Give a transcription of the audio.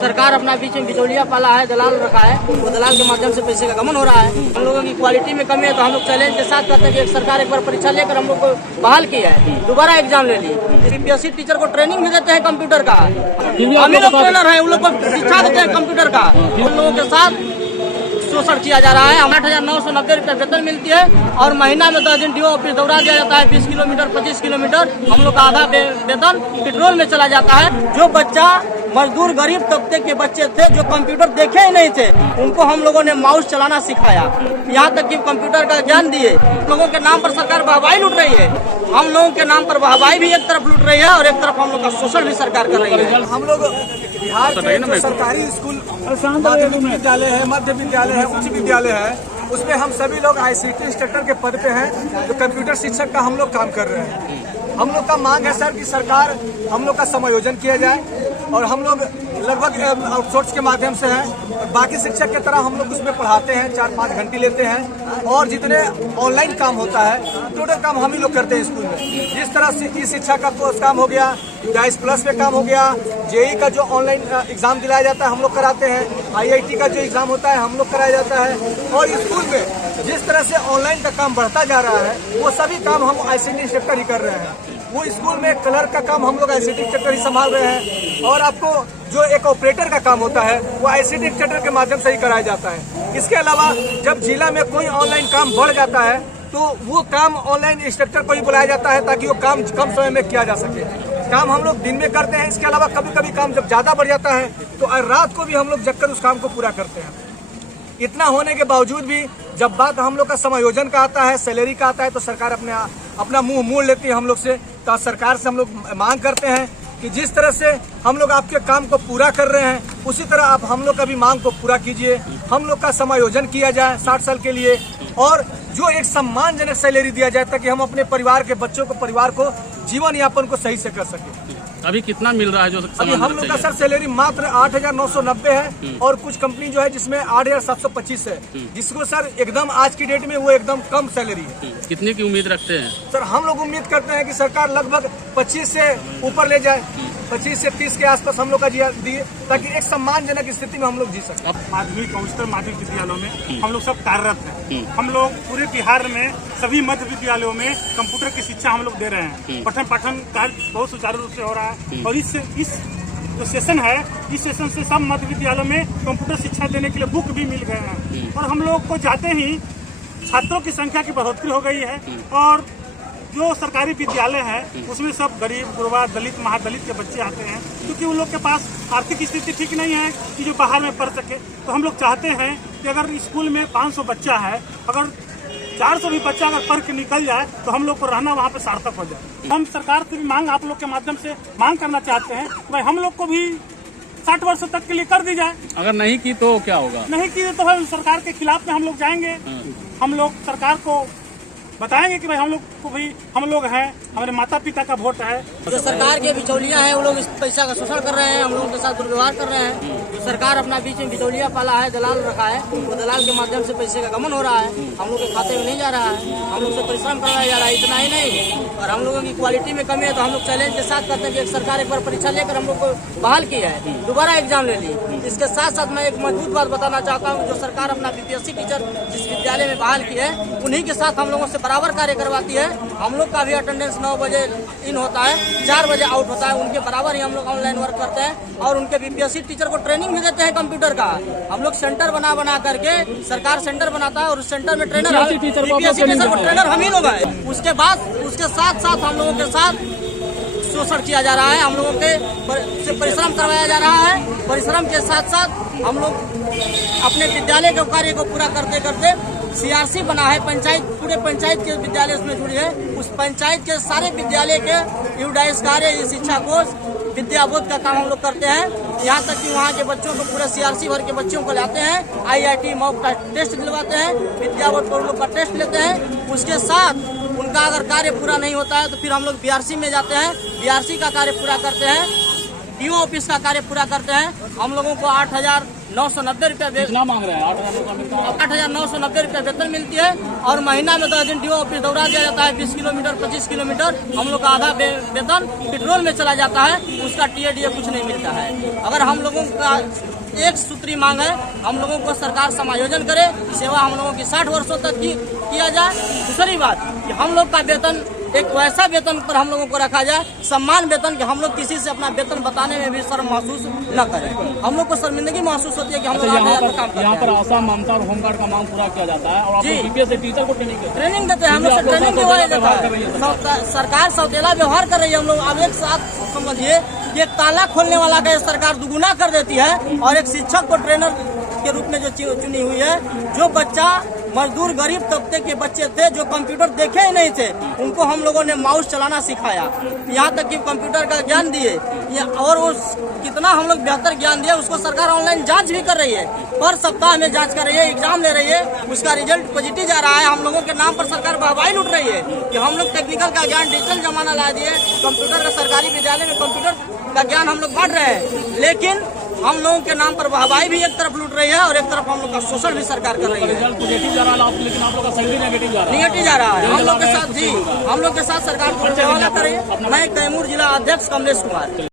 सरकार अपना बीच में बिचौलिया पाला है, दलाल रखा है, वो दलाल के माध्यम से पैसे का गमन हो रहा है। हम लोगों की क्वालिटी में कमी है तो हम लोग चैलेंज के साथ कहते हैं कि एक सरकार एक बार परीक्षा लेकर हम लोग को बहाल किया है, दोबारा एग्जाम ले लिए। सीबीएसई टीचर को ट्रेनिंग भी देते हैं कंप्यूटर का, हम ही लोग ट्रेनर है, उन लोग को शिक्षा देते हैं कंप्यूटर का। उन लोगों के साथ शोषण किया जा रहा है। 8,990 रुपये वेतन मिलती है और महीना में 10 दिन डीओ ऑफिस दौड़ा दिया जाता है। 20 किलोमीटर 25 किलोमीटर हम लोग का आधा वेतन पेट्रोल में चला जाता है। जो बच्चा मजदूर गरीब तबके के बच्चे थे जो कंप्यूटर देखे ही नहीं थे, उनको हम लोगों ने माउस चलाना सिखाया, यहाँ तक कि कंप्यूटर का ज्ञान दिए। लोगों के नाम पर सरकार वाहवाही लूट रही है, हम लोगों के नाम पर वाहवाही भी एक तरफ लूट रही है और एक तरफ हम लोग का शोषण भी सरकार कर रही है। हम लोग बिहार के जो सरकारी स्कूल माध्यमिक विद्यालय है, मध्य विद्यालय है, उच्च विद्यालय है, उसमें हम सभी लोग ICT इंस्ट्रक्टर के पद पे हैं, जो कंप्यूटर शिक्षक का हम लोग काम कर रहे हैं। हम लोग का मांग है सर कि सरकार हम लोग का समायोजन किया जाए और हम लोग लगभग आउटसोर्स के माध्यम से हैं। बाकी शिक्षक की तरह हम लोग उसमें पढ़ाते हैं, 4-5 घंटे लेते हैं और जितने ऑनलाइन काम होता है टोटल काम हम ही लोग करते हैं स्कूल में। जिस तरह से ई शिक्षा का काम हो गया, डाइस प्लस पे काम हो गया, JEE का जो ऑनलाइन एग्जाम दिलाया जाता है हम लोग कराते हैं, IIT का जो एग्जाम होता है हम लोग कराया जाता है। और स्कूल में जिस तरह से ऑनलाइन का काम बढ़ता जा रहा है वो सभी काम हम ICT इंस्ट्रक्टर ही कर रहे हैं। वो स्कूल में क्लर्क का काम हम लोग ICT इंस्ट्रक्टर ही संभाल रहे हैं और आपको जो एक ऑपरेटर का काम होता है वो ICT इंस्ट्रक्टर के माध्यम से ही कराया जाता है। इसके अलावा जब जिला में कोई ऑनलाइन काम बढ़ जाता है तो वो काम ऑनलाइन इंस्ट्रक्टर को ही बुलाया जाता है ताकि वो काम कम समय में किया जा सके। काम हम लोग दिन में करते हैं, इसके अलावा कभी कभी काम जब ज्यादा बढ़ जाता है तो रात को भी हम लोग जगकर उस काम को पूरा करते हैं। इतना होने के बावजूद भी जब बात हम लोग का समायोजन का आता है, सैलरी का आता है, तो सरकार अपना मुंह मोड़ लेती है हम लोग से। तो सरकार से हम लोग मांग करते हैं कि जिस तरह से हम लोग आपके काम को पूरा कर रहे हैं उसी तरह आप हम लोग का भी मांग को पूरा कीजिए। हम लोग का समायोजन किया जाए 60 साल के लिए और जो एक सम्मानजनक सैलरी दिया जाए ताकि हम अपने परिवार के बच्चों को, परिवार को जीवन यापन को सही से कर सके। अभी कितना मिल रहा है? जो अभी हम लोग का सर सैलरी मात्र 8,990 है और कुछ कंपनी जो है जिसमें 8,725 है, जिसको सर एकदम आज की डेट में वो एकदम कम सैलरी है। कितने की उम्मीद रखते हैं सर? हम लोग उम्मीद करते हैं कि सरकार लगभग 25 से ऊपर ले जाए, 25 से 30 के आसपास हम लोग का दिए ताकि एक सम्मानजनक स्थिति में हम लोग जी सकें। माध्यमिक और उच्चतर माध्यमिक विद्यालयों में हम लोग सब कार्यरत हैं। हम लोग पूरे बिहार में सभी मध्य विद्यालयों में कंप्यूटर की शिक्षा हम लोग दे रहे हैं। पठन पाठन कार्य बहुत सुचारू रूप से हो रहा है और इस जो सेशन है, इस सेशन से सब मध्य विद्यालयों में कंप्यूटर शिक्षा देने के लिए बुक भी मिल गए हैं और हम लोग को जाते ही छात्रों की संख्या की बढ़ोतरी हो गई है और जो सरकारी विद्यालय है उसमें सब गरीब, गुरबा, दलित, महादलित के बच्चे आते हैं क्योंकि उन लोग के पास आर्थिक स्थिति ठीक नहीं है कि जो बाहर में पढ़ सके। तो हम लोग चाहते हैं कि अगर स्कूल में 500 बच्चा है, अगर 400 भी बच्चा अगर पढ़ के निकल जाए तो हम लोग को रहना वहाँ पे सार्थक हो जाए। हम सरकार से भी मांग आप लोग के माध्यम से मांग करना चाहते हैं भाई हम लोग को भी 60 वर्षों तक के लिए कर दी जाए। अगर नहीं की तो क्या होगा? नहीं की तो हम सरकार के खिलाफ में हम लोग जाएंगे। हम लोग सरकार को बताएंगे कि भाई हम लोग को भी हम लोग हैं, हमारे माता पिता का वोट है। जो सरकार के बिचौलिया हैं वो लोग इस पैसा का शोषण कर रहे हैं, हम लोगों के साथ दुर्व्यवहार कर रहे हैं। जो सरकार अपना बीच में बिचौलिया पाला है, दलाल रखा है, वो दलाल के माध्यम से पैसे का गमन हो रहा है, हम लोग के खाते में नहीं जा रहा है, हम लोग से परिश्रम करवाया जा रहा है। इतना ही नहीं और हम लोगों की क्वालिटी में कमी है तो हम लोग चैलेंज के साथ कहते हैं कि एक सरकार एक बार परीक्षा लेकर हम लोग को बहाल किया है, दोबारा एग्जाम ले लिए। इसके साथ साथ मैं एक मजबूत बात बताना चाहता हूँ, जो सरकार अपना BPSC टीचर जिस विद्यालय में बहाल की है उन्हीं के साथ हम लोगों से बराबर कार्य करवाती है। हम लोग का भी अटेंडेंस 9 बजे इन होता है, 4 बजे आउट होता है, उनके बराबर ही हम लोग ऑनलाइन वर्क करते हैं और उनके BPSC टीचर को ट्रेनिंग भी देते हैं कंप्यूटर का। हम लोग सेंटर बना करके, सरकार सेंटर बनाता है और उस सेंटर में ट्रेनर BPSC टीचर को ट्रेनर हम ही लोग हैं। उसके बाद उसके साथ साथ हम लोगों के साथ शोषण किया जा रहा है, हम लोगों के से परिश्रम करवाया जा रहा है। परिश्रम के साथ साथ हम लोग अपने विद्यालय के कार्य को पूरा करते करते CRC बना है, पंचायत, पूरे पंचायत के विद्यालय उसमें जुड़ी है। उस पंचायत के सारे विद्यालय के यूडाइस कार्य, शिक्षा कोर्स, विद्याबोध का काम हम लोग करते हैं। यहाँ तक कि वहाँ के बच्चों को, पूरे CRC भर के बच्चों को लाते हैं, IIT मॉक का टेस्ट दिलवाते हैं, विद्याबोध पर लोग का टेस्ट लेते हैं। उसके साथ उनका अगर कार्य पूरा नहीं होता है तो फिर हम लोग BRC में जाते हैं, BRC का कार्य पूरा करते हैं, DO ऑफिस का कार्य पूरा करते हैं। हम लोगों को 990 रुपया कितना मांग रहे हैं? 8,000 मिलता है। 8,990 रुपया वेतन मिलती है और महीना में 10 दिन डीओ ऑफिस दौड़ा दिया जाता है। 20 किलोमीटर 25 किलोमीटर हम लोग का आधा वेतन पेट्रोल में चला जाता है, उसका टीए कुछ नहीं मिलता है। अगर हम लोगों का एक सूत्री मांग है, हम लोगों को सरकार समायोजन करे, सेवा हम लोगों की 60 वर्षों तक की किया जाए। दूसरी बात कि हम लोग का वेतन एक वैसा वेतन पर हम लोगों को रखा जाए, सम्मान वेतन, कि हम लोग किसी से अपना वेतन बताने में भी शर्म महसूस न करें। हम लोग को शर्मिंदगी महसूस होती है कि हम लोग 8,000 पर काम करते यहाँ हैं। पर आशा, ममता और होमगार्ड का मांग पूरा किया जाता है और आप जी। बीपीएस से टीचर को ट्रेनिंग देते हैं। ट्रेनिंग देते हैं, हम लोग से ट्रेनिंग दिलवाया जाता है। सरकार सौतेला व्यवहार कर रही है। हम लोग अब एक साथ समझिए कि एक ताला खोलने वाला का सरकार दुगुना कर देती है और एक शिक्षक को ट्रेनर के रूप में जो चुनी हुई है, जो बच्चा मजदूर गरीब तबके के बच्चे थे जो कंप्यूटर देखे ही नहीं थे, उनको हम लोगों ने माउस चलाना सिखाया, यहाँ तक कि कंप्यूटर का ज्ञान दिए। और वो कितना हम लोग बेहतर ज्ञान दिए, उसको सरकार ऑनलाइन जांच भी कर रही है। पर सप्ताह में जांच कर रही है, एग्जाम ले रही है, उसका रिजल्ट पॉजिटिव जा रहा है। हम लोगों के नाम पर सरकार वाहवाही लूट रही है कि हम लोग टेक्निकल का ज्ञान, डिजिटल जमाना ला दिए, कंप्यूटर का सरकारी विद्यालय में कंप्यूटर का ज्ञान हम लोग बांट रहे हैं। लेकिन हम लोगों के नाम पर वाहवाही भी एक तरफ लूट रही है और एक तरफ हम लोग का शोषण भी सरकार कर रही है। रिजल्ट पॉजिटिव जा रहा है, लेकिन आप लोग का सैलरी नेगेटिव जा रहा है। निगेटिव जा रहा है हम लोग के साथ। जी, हम लोग के साथ सरकार को कर रही है। मैं कैमूर जिला अध्यक्ष कमलेश कुमार।